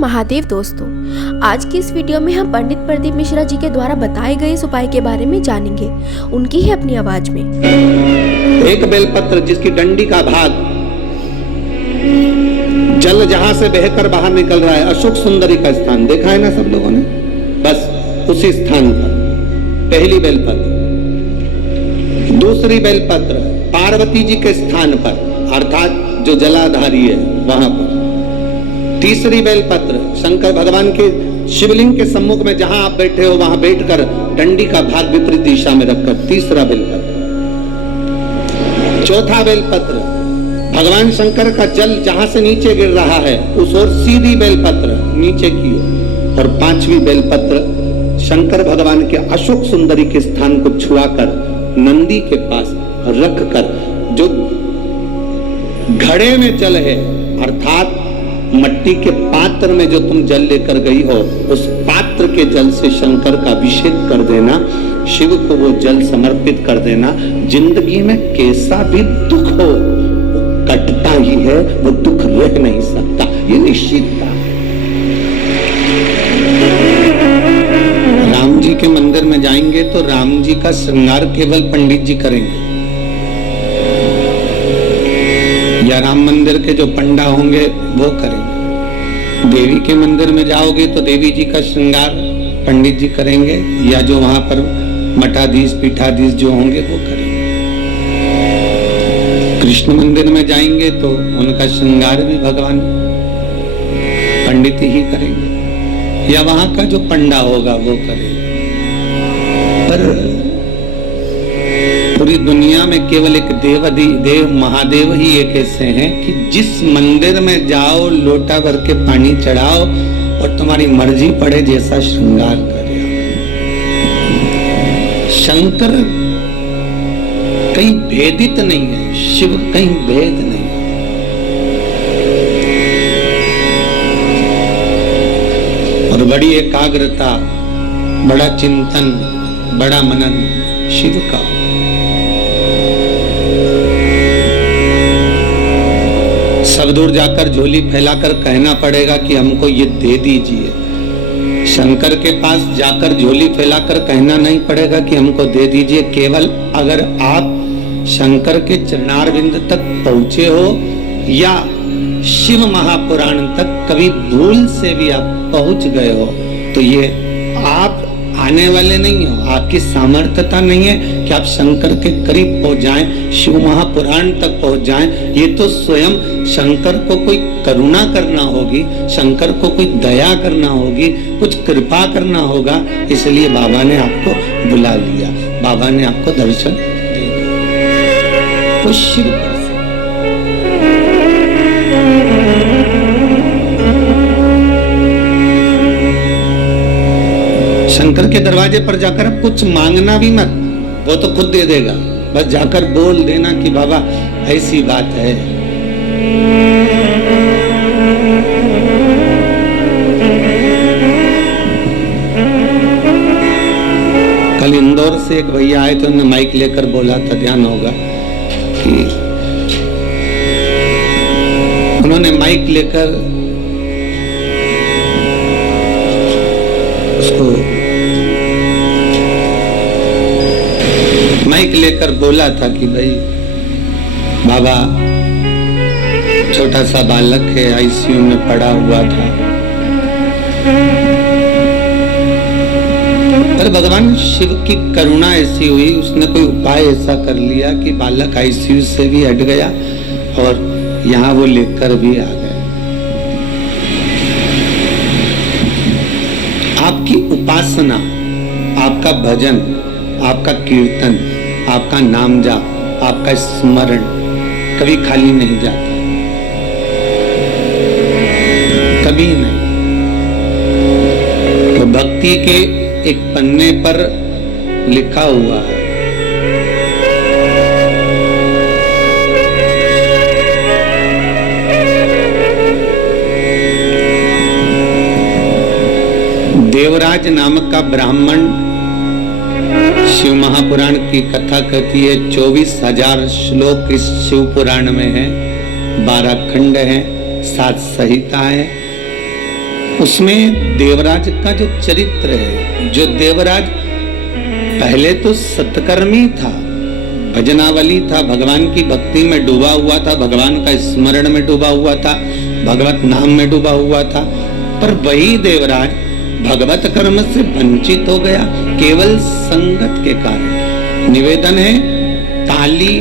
महादेव दोस्तों, आज की इस वीडियो में हम पंडित प्रदीप मिश्रा जी के द्वारा बताए गए इस उपाय के बारे में जानेंगे, उनकी ही अपनी आवाज में। एक बेलपत्र जिसकी डंडी का भाग जल जहां से बहकर बाहर निकल रहा है, अशोक सुंदरी का स्थान देखा है ना सब लोगों ने, बस उसी स्थान पर पहली बेलपत्र। दूसरी बेलपत्र पार्वती जी के स्थान पर अर्थात जो जलाधारी है वहां पर। तीसरी बेलपत्र शंकर भगवान के शिवलिंग के सम्मुख में जहां आप बैठे हो वहां बैठकर डंडी का भाग विपरीत दिशा में रखकर तीसरा बेलपत्र। चौथा बेलपत्र भगवान शंकर का जल जहां से नीचे गिर रहा है उस ओर सीधी बेलपत्र नीचे की ओर। और पांचवी बेलपत्र शंकर भगवान के अशोक सुंदरी के स्थान को छुआकर नंदी के पास रखकर जो घड़े में जल है अर्थात मट्टी के पात्र में जो तुम जल लेकर गई हो उस पात्र के जल से शंकर का अभिषेक कर देना, शिव को वो जल समर्पित कर देना। जिंदगी में कैसा भी दुख हो वो कटता ही है, वो दुख रह नहीं सकता, ये निश्चित था। राम जी के मंदिर में जाएंगे तो राम जी का श्रृंगार केवल पंडित जी करेंगे, या राम मंदिर के जो पंडा होंगे वो करेंगे। देवी के मंदिर में जाओगे तो देवी जी का श्रृंगार पंडित जी करेंगे, या जो वहां पर मठाधीश पीठाधीश जो होंगे वो करेंगे। कृष्ण मंदिर में जाएंगे तो उनका श्रृंगार भी भगवान पंडित ही करेंगे, या वहां का जो पंडा होगा वो करेगा। पर पूरी दुनिया में केवल एक देव महादेव ही एक ऐसे हैं कि जिस मंदिर में जाओ लोटा भर के पानी चढ़ाओ और तुम्हारी मर्जी पड़े जैसा श्रृंगार करे। शंकर कहीं भेदित नहीं है, शिव कहीं भेद नहीं है। और बड़ी एकाग्रता, बड़ा चिंतन, बड़ा मनन शिव का। सब दूर जाकर झोली फैलाकर कहना पड़ेगा कि हमको ये दे दीजिए। शंकर के पास जाकर झोली फैलाकर कहना नहीं पड़ेगा कि हमको दे दीजिए। केवल अगर आप शंकर के चरणारविंद तक पहुंचे हो या शिव महापुराण तक कभी भूल से भी आप पहुंच गए हो तो ये आप आने वाले नहीं हो, आपकी सामर्थ्यता नहीं है कि आप शंकर के करीब पहुंच जाएं, शिव महापुराण तक पहुंच जाएं। ये तो स्वयं शंकर को कोई करुणा करना होगी, शंकर को कोई दया करना होगी, कुछ कृपा करना होगा। इसलिए बाबा ने आपको बुला लिया, बाबा ने आपको दर्शन दे दिया। वो शिव शंकर के दरवाजे पर जाकर अब कुछ मांगना भी मत, वो तो खुद दे देगा। बस जाकर बोल देना कि बाबा ऐसी बात है। कल इंदौर से एक भैया आए थे, उन्होंने माइक लेकर बोला था, ध्यान होगा कि उन्होंने माइक लेकर उसको माइक लेकर बोला था कि भाई बाबा छोटा सा बालक है, आईसीयू में पड़ा हुआ था, पर भगवान शिव की करुणा ऐसी हुई, उसने कोई उपाय ऐसा कर लिया कि बालक आईसीयू से भी हट गया और यहाँ वो लेकर भी आ गए। आपकी उपासना, आपका भजन, आपका कीर्तन, आपका नाम जाप, आपका स्मरण कभी खाली नहीं जाता, कभी नहीं। तो भक्ति के एक पन्ने पर लिखा हुआ है, देवराज नामक का ब्राह्मण शिव महापुराण की कथा कहती है। 24,000 श्लोक इस शिव पुराण में है, 12 खंड हैं, 7 संहिताएं, उसमें देवराज का जो चरित्र है, जो देवराज पहले तो सत्कर्मी था, भजनावली था, भगवान की भक्ति में डूबा हुआ था, भगवान का स्मरण में डूबा हुआ था, भगवत नाम में डूबा हुआ था, पर वही देवराज भगवत कर्म से वंचित हो गया केवल संगत के कारण। निवेदन है, ताली,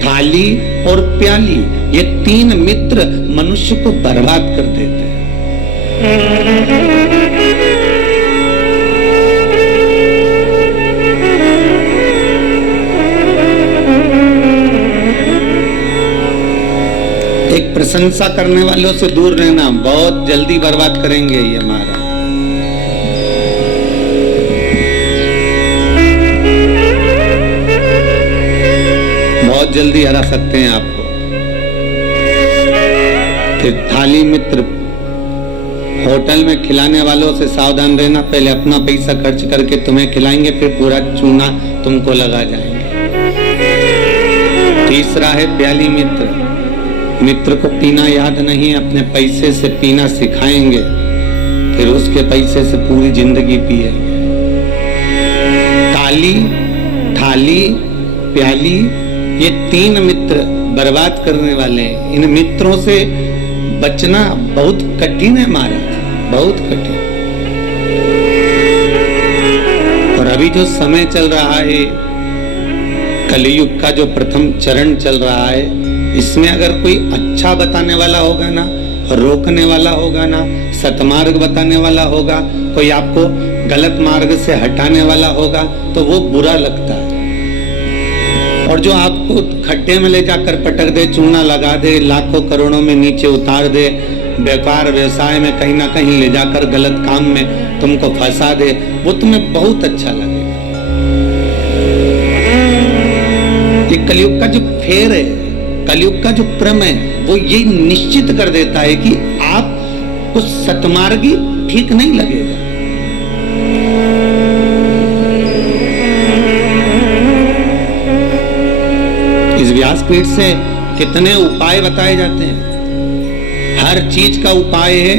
थाली और प्याली, ये तीन मित्र मनुष्य को बर्बाद कर देते हैं। एक प्रशंसा करने वालों से दूर रहना, बहुत जल्दी बर्बाद करेंगे ये हमारा। बहुत जल्दी हरा सकते हैं आपको। फिर थाली मित्र, होटल में खिलाने वालों से सावधान रहना, पहले अपना पैसा खर्च करके तुम्हें खिलाएंगे, फिर पूरा चूना तुमको लगा जाएंगे। तीसरा है प्याली मित्र, मित्र को पीना याद नहीं, अपने पैसे से पीना सिखाएंगे, फिर उसके पैसे से पूरी जिंदगी पिएंगे। ताली, थाली, प्याली, ये तीन मित्र बर्बाद करने वाले हैं। इन मित्रों से बचना बहुत कठिन है महाराज, बहुत कठिन। और अभी जो समय चल रहा है, कलियुग का जो प्रथम चरण चल रहा है, इसमें अगर कोई अच्छा बताने वाला होगा ना, रोकने वाला होगा ना, सतमार्ग बताने वाला होगा, कोई आपको गलत मार्ग से हटाने वाला होगा, तो वो बुरा लगता है। और जो आपको खड्डे में ले जाकर पटक दे, चूना लगा दे, लाखों करोड़ों में नीचे उतार दे, व्यापार व्यवसाय में कहीं ना कहीं ले जाकर गलत काम में तुमको फंसा दे, वो तुम्हें बहुत अच्छा लगेगा। ये कलियुग का जो फेर है, कलियुग का जो क्रम है, वो ये निश्चित कर देता है कि आप उस सतमार्गी ठीक नहीं लगेगा। इस व्यासपीठ से कितने उपाय बताए जाते हैं, हर चीज का उपाय है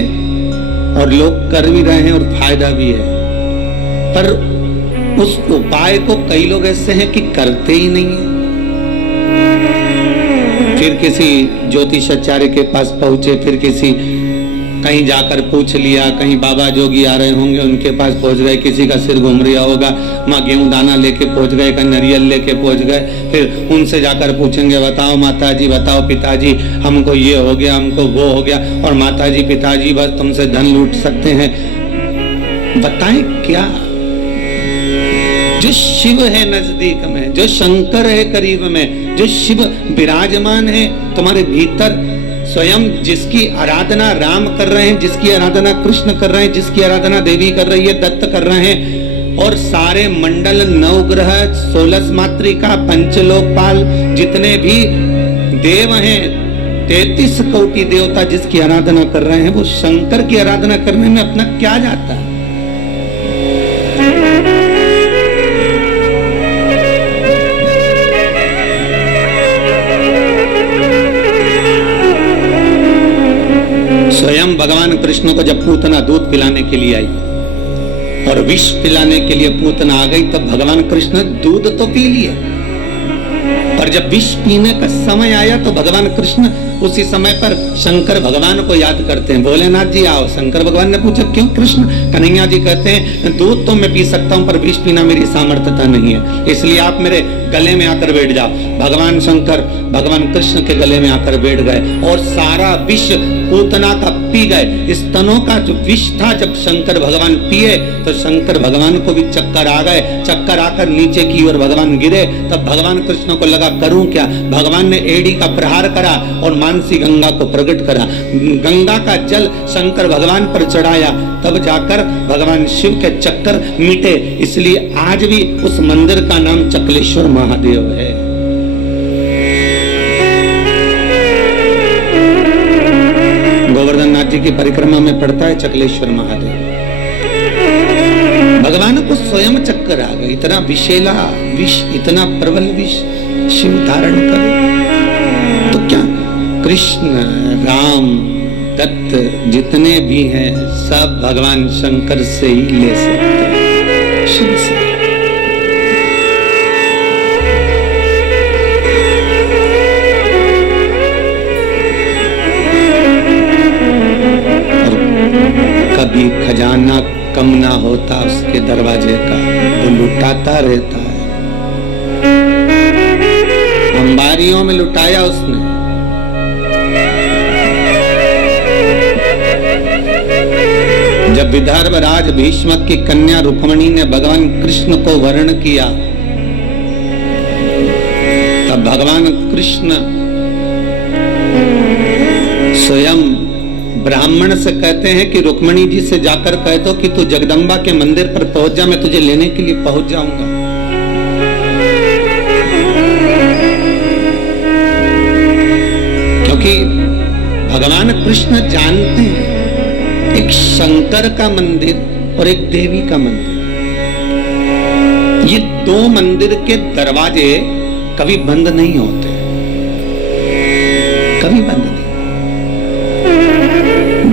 और लोग कर भी रहे हैं और फायदा भी है, पर उस उपाय को कई लोग ऐसे हैं कि करते ही नहीं है। फिर किसी ज्योतिषाचार्य के पास पहुंचे, फिर किसी कहीं जाकर पूछ लिया, कहीं बाबा जोगी आ रहे होंगे उनके पास पहुंच गए, किसी का सिर घूम रहा होगा, माँ गेहूं दाना लेके पहुंच गए, कहीं नारियल लेके पहुंच गए, फिर उनसे जाकर पूछेंगे, बताओ माताजी, बताओ पिताजी, हमको ये हो गया, हमको वो हो गया, और माताजी पिताजी बस तुमसे धन लूट सकते हैं। बताएं क्या? जो शिव है नजदीक में, जो शंकर है करीब में, जो शिव विराजमान है तुम्हारे भीतर, स्वयं जिसकी आराधना राम कर रहे हैं, जिसकी आराधना कृष्ण कर रहे हैं, जिसकी आराधना देवी कर रही है, दत्त कर रहे हैं, और सारे मंडल, नवग्रह, 16 मातृका, पंचलोकपाल, जितने भी देव हैं, 33 कोटि देवता जिसकी आराधना कर रहे हैं, वो शंकर की आराधना करने में अपना क्या जाता है? स्वयं भगवान कृष्ण को जब पूतना दूध पिलाने के लिए आई और विष पिलाने के लिए पूतना आ गई, तब भगवान कृष्ण दूध तो पी लिए, पर जब विष पीने का समय आया तो भगवान कृष्ण उसी समय पर शंकर भगवान को याद करते हैं। भोलेनाथ जी आओ। शंकर भगवान ने पूछा क्यों कृष्ण? कन्हैया जी कहते हैं दूध तो मैं पी सकता हूं, पर विष पीना मेरी सामर्थ्यता नहीं है, इसलिए आप मेरे गले में आकर बैठ जाओ। भगवान शंकर भगवान कृष्ण के गले में आकर बैठ गए और सारा विष पूतना का पी गए। स्तनों का जो विष था जब शंकर भगवान पिए तो शंकर भगवान को भी चक्कर आ गए। चक्कर आकर नीचे की ओर भगवान गिरे। तब भगवान कृष्ण को लगा करूं क्या? भगवान ने एड़ी का प्रहार करा और मानसी गंगा को प्रकट करा। गंगा का जल शंकर भगवान पर चढ़ाया, तब जाकर भगवान शिव के चक्कर मिटे। इसलिए आज भी उस मंदिर का नाम चकलेश्वर महादेव है। गोवर्धन नाथ जी की परिक्रमा में पड़ता है चकलेश्वर महादेव। भगवान को स्वयं चक्कर आ गए। इतना विषैला विष, इतना प्रबल विष शिव धारण करे तो क्या? कृष्ण राम दत्त जितने भी हैं सब भगवान शंकर से ही ले सकते हैं, शिव से। और कभी खजाना कम ना होता उसके दरवाजे का, वो लुटाता रहता है। अंबारियों में लुटाया उसने। जब विदर्भ राज भीष्मक की कन्या रुक्मणी ने भगवान कृष्ण को वर्ण किया, तब भगवान कृष्ण स्वयं ब्राह्मण से कहते हैं कि रुक्मणी जी से जाकर कह दो कि तू जगदम्बा के मंदिर पर पहुंच जा, मैं तुझे लेने के लिए पहुंच जाऊंगा। क्योंकि भगवान कृष्ण जानते हैं एक शंकर का मंदिर और एक देवी का मंदिर, ये दो मंदिर के दरवाजे कभी बंद नहीं होते, कभी बंद नहीं।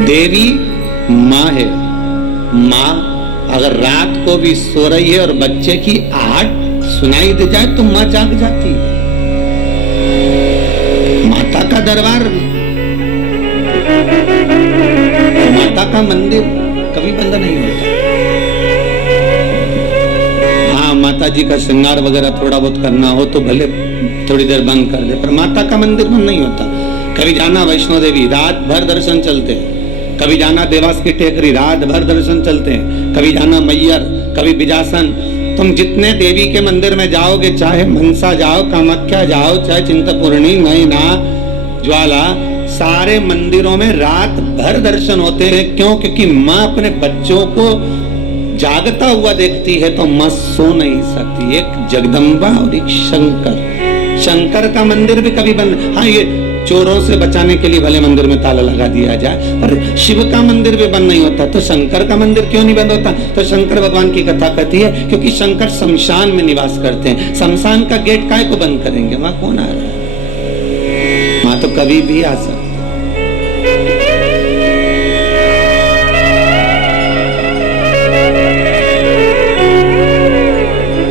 देवी माँ है, माँ अगर रात को भी सो रही है और बच्चे की आहट सुनाई दे जाए तो माँ जाग जाती है। माता का दरबार, माता का मंदिर कभी बंद नहीं होता। हाँ, माता जी का श्रृंगार वगैरह थोड़ा बहुत करना हो तो भले थोड़ी देर बंद कर दे, पर माता का मंदिर बंद नहीं होता। कभी जाना वैष्णो देवी, रात भर दर्शन चलते हैं। कभी जाना देवास की टेकरी, रात भर दर्शन चलते हैं। कभी जाना मैयर, कभी बिजासन। तुम जितने देवी के मंदिर में जाओगे, चाहे मनसा जाओ, कामाख्या जाओ, चाहे चिंतपूर्णी, नैना, ज्वाला, सारे मंदिरों में रात भर दर्शन होते हैं। क्यों? क्योंकि माँ अपने बच्चों को जागता हुआ देखती है तो माँ सो नहीं सकती। एक जगदम्बा और एक शंकर। शंकर का मंदिर भी कभी बंद, हाँ ये चोरों से बचाने के लिए भले मंदिर में ताला लगा दिया जाए, पर शिव का मंदिर भी बंद नहीं होता। तो शंकर का मंदिर क्यों नहीं बंद होता? तो शंकर भगवान की कथा कहती है क्योंकि शंकर शमशान में निवास करते हैं। शमशान का गेट काहे को बंद करेंगे? वहां कौन आ रहा है? वहां तो कभी भी आ सकते।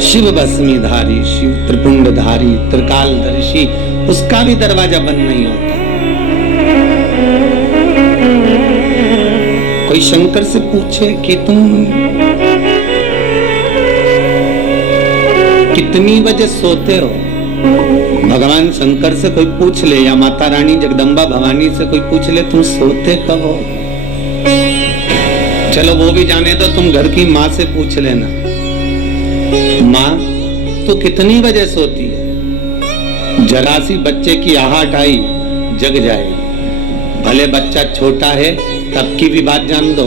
शिव भस्मीधारी, शिव त्रिपुंडधारी, त्रिकालदर्शी, उसका भी दरवाजा बंद नहीं होता। कोई शंकर से पूछे कि तुम कितनी बजे सोते हो, भगवान शंकर से कोई पूछ ले या माता रानी जगदम्बा भवानी से कोई पूछ ले तुम सोते कब हो, चलो वो भी जाने दो, तुम घर की माँ से पूछ लेना, माँ तो कितनी बजे सोती है? जरा सी बच्चे की आहट आई जग जाएगी। भले बच्चा छोटा है तब की भी बात जान दो,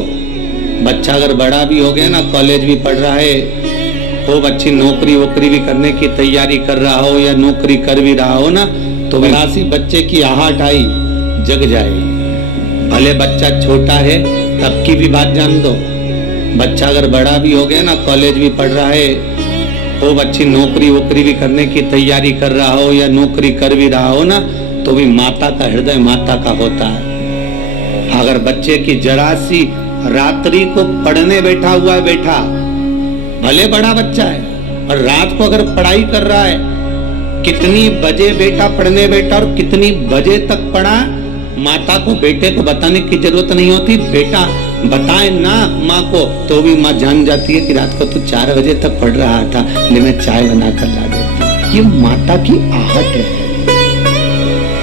बच्चा अगर बड़ा भी हो गया ना, कॉलेज भी पढ़ रहा है, खूब अच्छी नौकरी वोकरी भी करने की तैयारी कर रहा हो या नौकरी कर भी रहा हो ना, तो जरा सी बच्चे की आहट आई जग जाएगी। भले बच्चा छोटा है तब की भी बात जान दो, बच्चा अगर बड़ा भी हो गया ना, कॉलेज भी पढ़ रहा है, खूब अच्छी नौकरी वोकरी भी करने की तैयारी कर रहा हो या नौकरी कर भी रहा हो ना, तो भी माता का हृदय माता का होता है। अगर बच्चे की जरा सी रात्रि को पढ़ने बैठा हुआ है, बैठा भले बड़ा बच्चा है और रात को अगर पढ़ाई कर रहा है, कितनी बजे बेटा पढ़ने बैठा और कितनी बजे तक पढ़ा, माता को बेटे को बताने की जरूरत नहीं होती। बेटा बताए ना माँ को तो भी माँ जान जाती है कि रात को तू 4 बजे तक पढ़ रहा था, ले मैं चाय बना कर ला देती। ये माता की आहट है,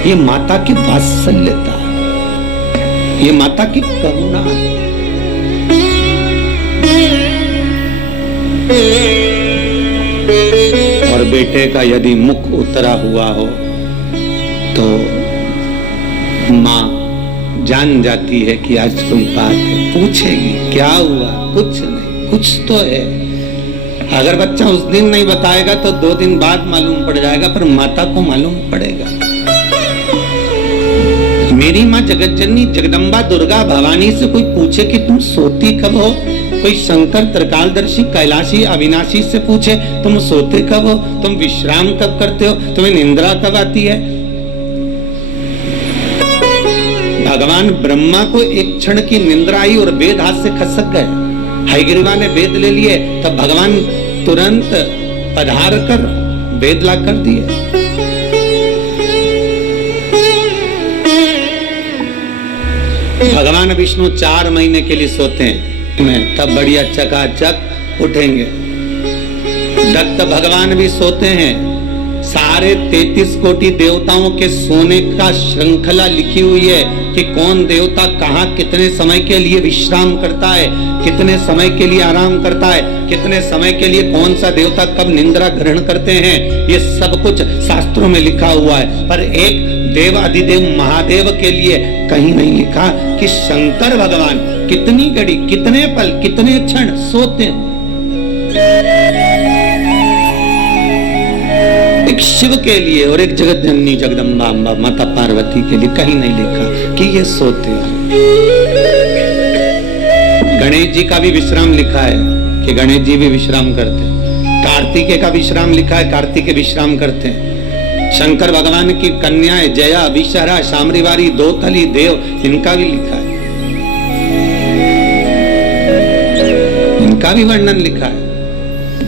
ये माता की वात्सल्यता है, ये माता की करुणा है। और बेटे का यदि मुख उतरा हुआ हो तो माँ जान जाती है कि आज कोई बात है, पूछेगी क्या हुआ, कुछ नहीं, कुछ तो है। अगर बच्चा उस दिन नहीं बताएगा तो 2 दिन बाद मालूम पड़ जाएगा, पर माता को मालूम पड़ेगा। मेरी माँ जगत जननी जगदम्बा दुर्गा भवानी से कोई पूछे कि तुम सोती कब हो, कोई शंकर त्रिकालदर्शी कैलाशी अविनाशी से पूछे तुम सोते कब हो, तुम विश्राम कब करते हो, तुम्हें निंद्रा कब आती है, भगवान ब्रह्मा को एक क्षण की निंद्रा आई और वेद हाथ से खसक गए। हयग्रीवा ने वेद ले लिए, तब भगवान तुरंत पधार कर वेद ला कर दिए। भगवान विष्णु 4 महीने के लिए सोते हैं, तब बढ़िया चकाचक उठेंगे। दत्त भगवान भी सोते हैं। सारे 33 कोटि देवताओं के सोने का श्रृंखला लिखी हुई है कि कौन देवता कहाँ कितने समय के लिए विश्राम करता है, कितने समय के लिए आराम करता है, कितने समय के लिए कौन सा देवता कब निंद्रा ग्रहण करते हैं। ये सब कुछ शास्त्रों में लिखा हुआ है, पर एक देव अधिदेव महादेव के लिए कहीं नहीं लिखा कि शंकर भगवान कितनी घड़ी, कितने पल, कितने क्षण सोते हैं। एक शिव के लिए और एक जगत जननी जगदम्बा अम्बा माता पार्वती के लिए कहीं नहीं लिखा कि ये सोते हैं। गणेश जी का भी विश्राम लिखा है कि गणेश जी भी विश्राम करते हैं। कार्तिकेय का विश्राम लिखा है, कार्तिकेय विश्राम करते हैं। शंकर भगवान की कन्याएं जया, विषहरा, शामरीवारी, दोतली, देव, इनका भी लिखा है, इनका भी वर्णन लिखा है।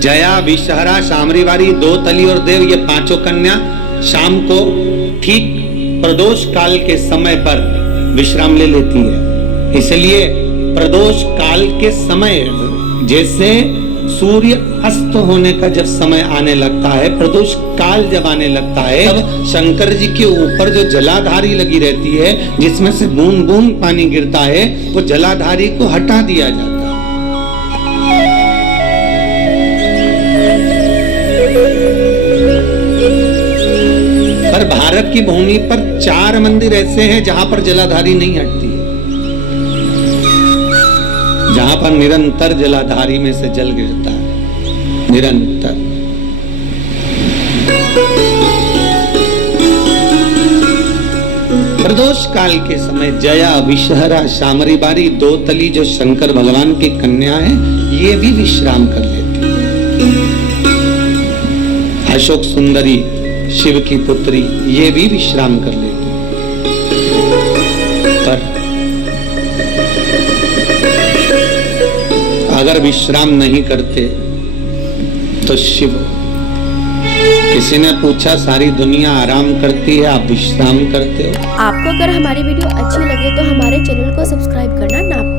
जया, विषहरा, शामरीवारी, दोतली और देव, ये 5 कन्या शाम को ठीक प्रदोष काल के समय पर विश्राम ले लेती है। इसलिए प्रदोष काल के समय, जैसे सूर्य अस्त होने का जब समय आने लगता है, प्रदोष काल जब आने लगता है, तब शंकर जी के ऊपर जो जलाधारी लगी रहती है, जिसमें से बूंद बूंद पानी गिरता है, वो जलाधारी को हटा दिया जाता है। पर भारत की भूमि पर 4 मंदिर ऐसे हैं जहां पर जलाधारी नहीं हटती है, जहां पर निरंतर जलाधारी में से जल गिरता है, निरंतर। प्रदोष काल के समय जया, विषहरा, शामरीवारी, दोतली जो शंकर भगवान की कन्या है, ये भी विश्राम कर लेती है। अशोक सुंदरी शिव की पुत्री, ये भी विश्राम कर लेती है। पर अगर विश्राम नहीं करते तो शिव, किसी ने पूछा सारी दुनिया आराम करती है, आप विश्राम करते हो। आपको अगर हमारी वीडियो अच्छी लगे तो हमारे चैनल को सब्सक्राइब करना ना भूलें।